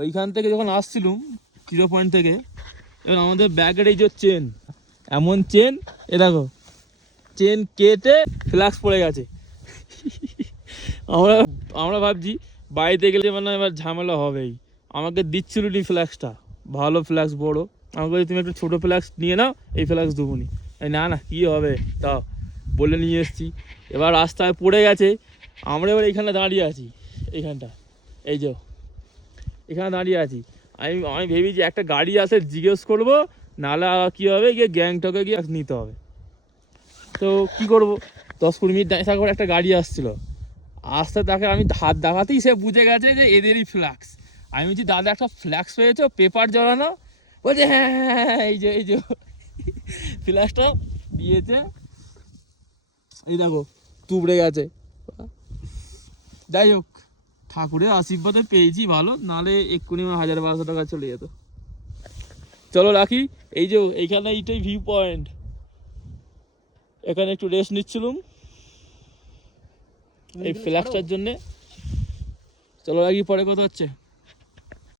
ওইখান থেকে যখন আসছিলাম 0 পয়েন্ট থেকে, এবার আমাদের ব্যাগের এই যে চেন, এমন চেন, এ দেখো চেন কেটে ফ্ল্যাক্স পড়ে গেছে। আমরা ভাবছি বাড়িতে গেলে মানে এবার ঝামেলা হবেই। আমাকে দিচ্ছিল নি ফ্ল্যাক্সটা, ভালো ফ্ল্যাক্স বড়, আমাকে বলছি তুমি একটু ছোটো ফ্ল্যাক্স নিয়ে নাও, এই ফ্ল্যাক্স দেবনি। না না কী হবে তাও বলে নিয়ে এসেছি। এবার রাস্তায় পড়ে গেছে, আমরা এবার এইখানে দাঁড়িয়ে আছি, এইখানটা এই যে এখানে দাঁড়িয়ে আছি। আমি ভেবেছি একটা গাড়ি আসে জিজ্ঞেস করবো, নাহলে কী হবে গিয়ে গ্যাংটকে গিয়ে নিতে হবে। তো কী করবো, 10-20 মিনিট দাঁড়িয়ে থাকার পর একটা গাড়ি আসছিলো, আসতে তাকে আমি হাত দেখাতেই সে বুঝে গেছে যে এদেরই ফ্ল্যাক্স। আমি বলছি দাদা একটা ফ্ল্যাক্স পেয়েছো পেপার জড়ানো? বলছে হ্যাঁ হ্যাঁ হ্যাঁ এই যে ফ্ল্যাক্সটা দিয়েছে, এই দেখো তুবড়ে গেছে। যাই হোক ঠাকুরের আশীর্বাদে পেয়েছি ভালো, নাহলে এক্ষুনি আমার 1000-1200 টাকা চলে যেত। চলো রাখি। এই যে এইখানে এইটাই ভিউ পয়েন্ট, এখানে একটু রেস্ট নিচ্ছিলাম এই ফ্ল্যাক্সটার জন্যে। চলো রাখি, পরে কথা হচ্ছে।